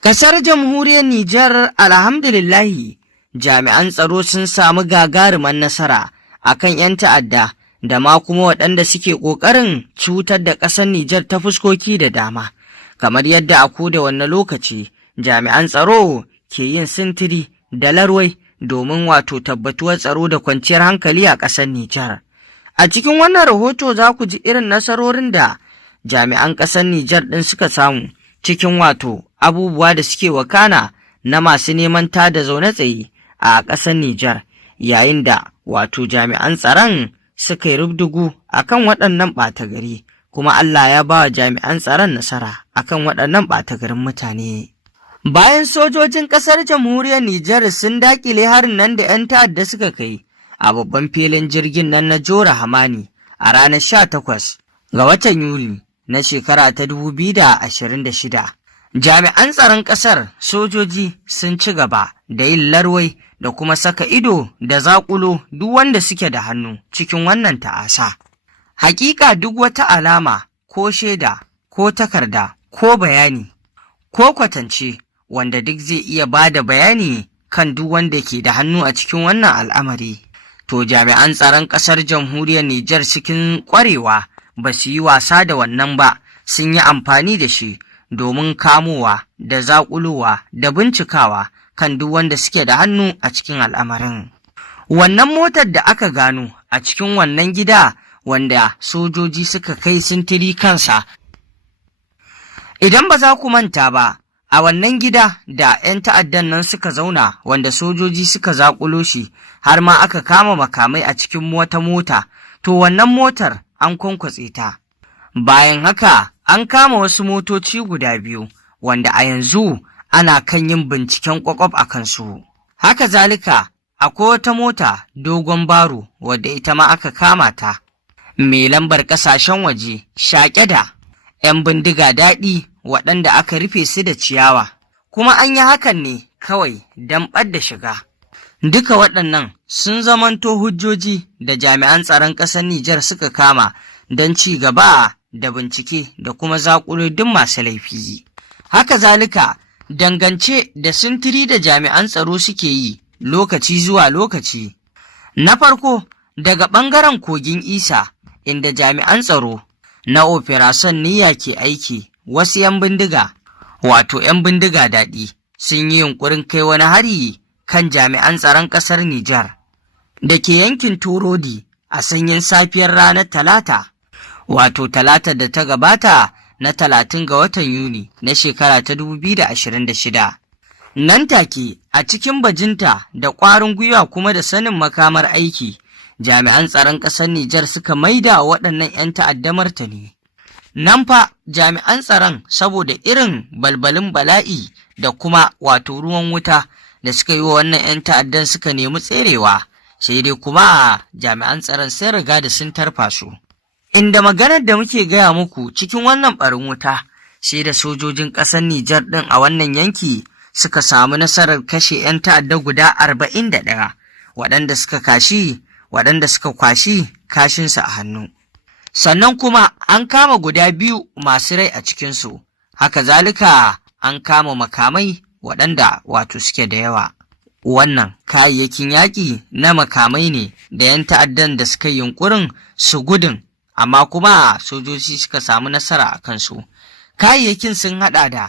Ƙasar jamhuriyar Nijar alhamdulillahi jami'an tsaro sun samu gagaruman nasara akan 'yan ta'adda da ma kuma waɗanda suke ƙoƙarin cutar da ƙasar Nijar ta fuskoki da dama, kamar yadda a koda wanne lokaci jami'an tsaro ke yin sintiri da larwai domin wato tabbatuwar tsaro da kwanciyar hankali a ƙasar Nijar. A cikin wannan rahoto za ku ji irin nasarorin da jami'an ƙasar Nijar ɗin suka samu cikin wato abubuwa da suke wakana na masu neman tada zaune tsaye a ƙasar Nijar, yayin da wato jami'an tsaron suka yi rubdugu akan waɗannan ɓata gari, kuma Allah ya ba wa jami'an tsaron nasara akan waɗannan ɓata garin mutane. Bayan sojojin ƙasar jamhuriyar Nijar sun daƙile harin nan da 'yan ta'adda suka kai a babban filin jirgin nan na Jora Hamani a ranar 18 ga watan Yuli na shekara ta 2026. Jami'an tsaron ƙasar sojoji sun ci gaba da yin larwai da kuma saka ido da zaƙulo duk wanda suke da hannu cikin wannan ta'asa. Hakika duk wata alama ko shaida ko takarda ko bayani ko kwatance wanda duk zai iya ba da bayani kan duk wanda ke da hannu a cikin wannan al'amari, to jami'an tsaron ƙasar jamhuriyar Nijar cikin ƙwarewa ba su yi wasa da wannan ba, sun yi amfani da shi domin kamowa da zaƙulowa da bincikawa kan duk wanda suke da hannu a cikin al'amarin. Wannan motar da aka gano a cikin wannan gida wanda sojoji suka kai sintiri kansa, idan ba za ku manta ba, a wannan gida da 'yan ta'addan nan suka zauna wanda sojoji suka zaƙulo shi har ma aka kama makamai a cikin wata mota, to wannan motar an kwankwatse ta. Bayan haka an kama wasu motoci guda biyu wanda a yanzu ana kan yin binciken ƙwaƙwaf a kansu. Haka zalika akwai wata mota dogon baro wadda ita ma aka kama ta, mai lambar ƙasashen waje shaƙe da 'yan bindiga daɗi waɗanda aka rufe su da ciyawa, kuma an yi hakan ne kawai don ɓadda shiga. Duka waɗannan sun zamanto hujjoji da jami'an tsaron ƙasar Nijar suka kama don ci gaba da bincike da kuma zaƙulo duk masu laifi. Haka zalika dangance da sintiri da jami'an tsaro suke yi lokaci zuwa lokaci. Na farko daga ɓangaren kogin Isa inda jami'an tsaro na Operation Niyya ke aiki, wasu 'yan bindiga, wato 'yan bindiga daɗi, sun yi yunƙurin kai wani hari kan jami'an tsaron ƙasar Nijar da ke yankin Torodi a sanyin safiyar ranar Talata, wato Talata da ta gabata na 30 ga watan Yuni na shekara ta 2026. Nan take a cikin bajinta da ƙwarin gwiwa kuma da sanin makamar aiki, jami'an tsaron ƙasar Nijar suka maida waɗannan 'yan ta'adda martani. Nan fa jami'an tsaron saboda irin balbalin bala'i da kuma wato ruwan wuta da suka yi wa wannan 'yan ta'addan suka nemi tserewa, sai dai kuma jami'an tsaron sai riga da sun tarfa su. Inda maganar da muke gaya muku cikin wannan ɓarin wuta, sai da sojojin ƙasar Nijar ɗin a wannan yanki suka samu nasarar kashe 'yan ta'adda guda 41 waɗanda suka kwashi kashinsu a hannu. Sannan kuma an kama guda 2 masu rai a cikinsu, haka zalika an kama makamai waɗanda wato suke da yawa. Wannan kayayyakin yaƙi na makamai ne da 'yan ta'addan da suka yi yunƙurin su gudun, amma kuma sojoji suka samu nasara a kansu. Kayayyakin sun haɗa da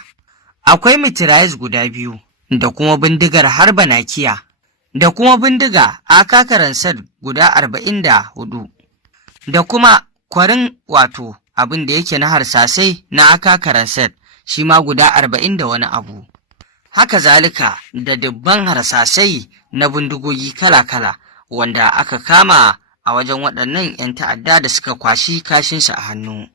akwai mitraillez guda 2 da kuma bindigar harba nakiya da kuma bindiga AK-47 guda 44 da kuma kwarin wato abin da yake na harsasai na AK-47 shi ma guda 40 da wani abu. Haka zalika da dubban harsasai na bindigogi kala-kala wanda aka kama a wajen waɗannan 'yan ta'adda da suka kwashi kashinsu a hannu.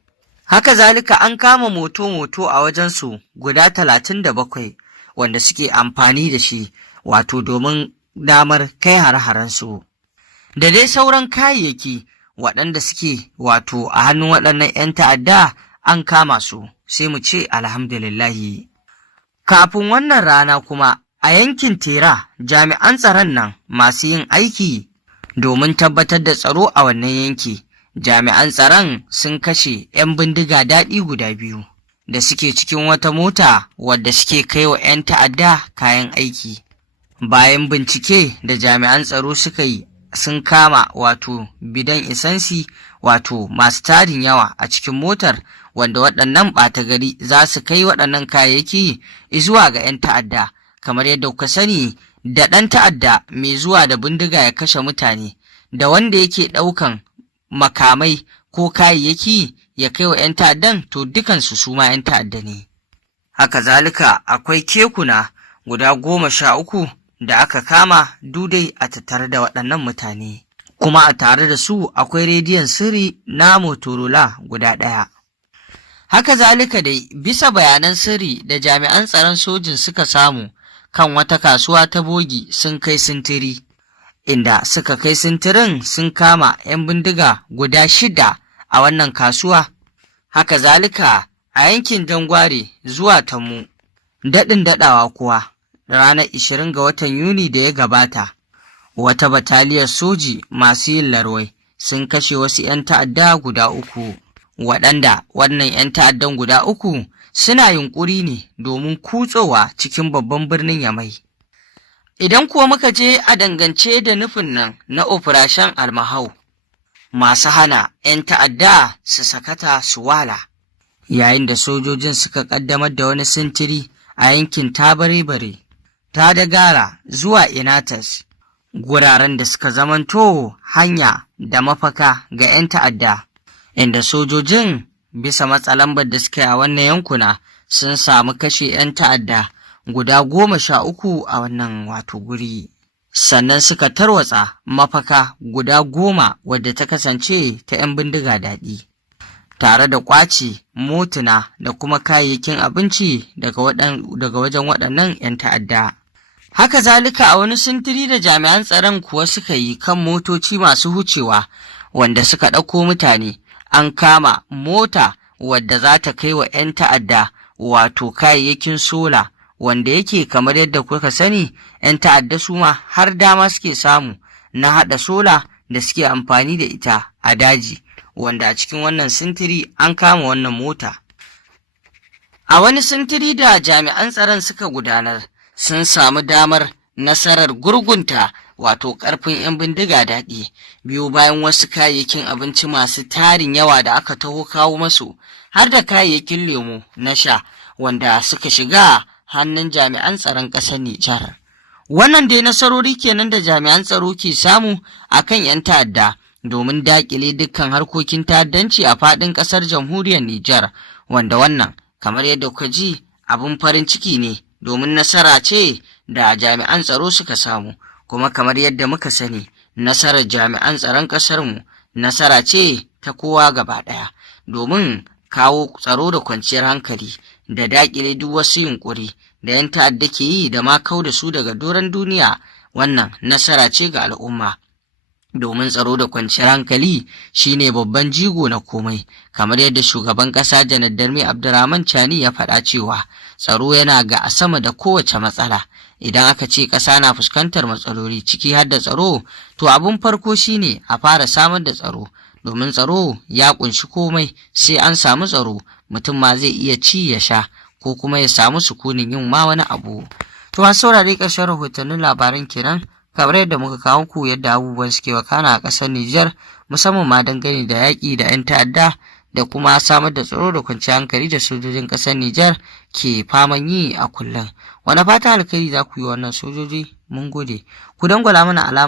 Haka zalika an kama moto-moto a wajensu guda 37 wanda suke amfani da shi wato domin damar kai har-haransu. Da dai sauran kayayyaki waɗanda suke wato a hannun waɗannan 'yan ta'adda an kama su, sai mu ce alhamdulillahi. Kafin wannan rana kuma a yankin Tera jami'an tsaron nan masu yin aiki domin tabbatar da tsaro a wannan yanki, jami'an tsaron sun kashe 'yan bindiga daɗi guda 2, da suke cikin wata mota wadda suke kai wa 'yan ta'adda kayan aiki. Bayan bincike da jami'an tsaro suka yi, sun kama wato bidan isansi wato masu tarin yawa a cikin motar, wanda waɗannan ɓata gari za su kai waɗannan kayayyaki zuwa ga 'yan ta'adda. Kamar yadda kuka sani, da ɗan ta'adda mai zuwa da bindiga ya kashe mutane, da wanda yake ɗaukan makamai ko kayayyaki ya kai wa 'yan ta'addan, to dukansu su ma 'yan ta'adda ne. Haka zalika akwai kekuna guda 13 da aka kama dudai a tattare da waɗannan mutane, kuma a tare da su akwai rediyon sirri na Motorola guda 1. Haka zalika dai, bisa bayanan sirri da jami'an tsaron sojin suka samu kan wata kasuwa ta bogi, sun kai sintiri, inda suka kai sintirin sun kama 'yan bindiga guda 6 a wannan kasuwa. Haka zalika a yankin Jangware zuwa Tammu, daɗin daɗawa kuwa, ranar 20 ga watan Yuni da ya gabata, wata bataliyar soji masu yin larwai sun kashe wasu 'yan ta'adda guda 3, waɗanda wannan 'yan ta'addan guda 3 suna yunƙuri ne domin kutsowa cikin babban birnin Yamai. Idan kuwa muka je a dangance da nufin nan na Operation Almahau, masu hana 'yan ta'adda su sakata su wala, yayin da sojojin suka ƙaddamar da wani sintiri a yankin Tabare-bare, ta Dagara zuwa Inatas, guraren da suka zamanto hanya da mafaka ga 'yan ta'adda, inda sojojin bisa matsalambar da suka yi a wannan yankuna sun samu kashe 'yan ta'adda guda 13 a wannan wato guri, sannan suka tarwatsa mafaka guda 10 wadda ta kasance ta 'yan bindiga daɗi, tare da ƙwace motuna da kuma kayayyakin abinci daga wajen waɗannan 'yan ta'adda. Haka zalika a wani sintiri da jami'an tsaron kuwa suka yi kan motoci masu hucewa wanda suka ɗauko mutane, an kama mota wadda za ta kai wa 'yan ta'adda wato kayayyakin sola, wanda yake kamar yadda kuka sani 'yan ta'adda su ma har dama suke samu na haɗa sola da suke amfani da ita a daji, wanda a cikin wannan sintiri an kama wannan mota. A wani sintiri da jami'an tsaron suka gudanar, sun samu damar nasarar gurgunta wato ƙarfin 'yan bindiga daɗi, biyu bayan wasu kayayyakin abinci masu tarin yawa da aka taho kawo masu, har da kayayyakin lemo na sha wanda suka shiga hannun jami'an tsaron ƙasar Nijar. Wannan dai nasarori kenan da jami'an tsaro ke samu a kan 'yan ta'adda domin daƙile dukkan harkokin ta'addanci a faɗin ƙasar jamhuriyar Nijar, wanda wannan kamar yadda kuka ji abin farin ciki ne, domin nasara ce da jami'an tsaro suka samu, kuma kamar yadda muka sani, nasarar jami'an tsaron ƙasarmu nasara ce ta kowa gaba ɗaya, domin kawo tsaro da kwanciyar hankali da daƙile duk wasu yunƙuri da 'yan ta'adda ke yi da ma kau da su daga doron duniya. Wannan nasara ce ga al'umma, domin tsaro da kwanciyar hankali shine babban jigo na komai, kamar yadda shugaban ƙasa Janar Darmi Abdurrahman Chani ya faɗa cewa tsaro yana ga a sama da kowace matsala. Idan aka ce ƙasa na fuskantar matsaloli ciki har da tsaro, to abin farko shine a fara samar da tsaro, domin tsaro ya ƙunshi komai. Sai an samu tsaro, mutum ma zai iya ci ya sha ko kuma ya samu sukunin yin ma wani abu. To a saurare ƙarshen rahotannin labaran kenan, kamar yadda muka kawo ku yadda abubuwan suke wakana a ƙasar Nijar, musamman ma dangane da yaƙi da 'yan ta'adda da kuma samar da tsaro da kwanciyar hankali da sojojin ƙasar Nijar ke faman yi a kullum. Wani fata alkhairi za ku yi wannan sojoji? Mun gode. Ku dangwala mana alama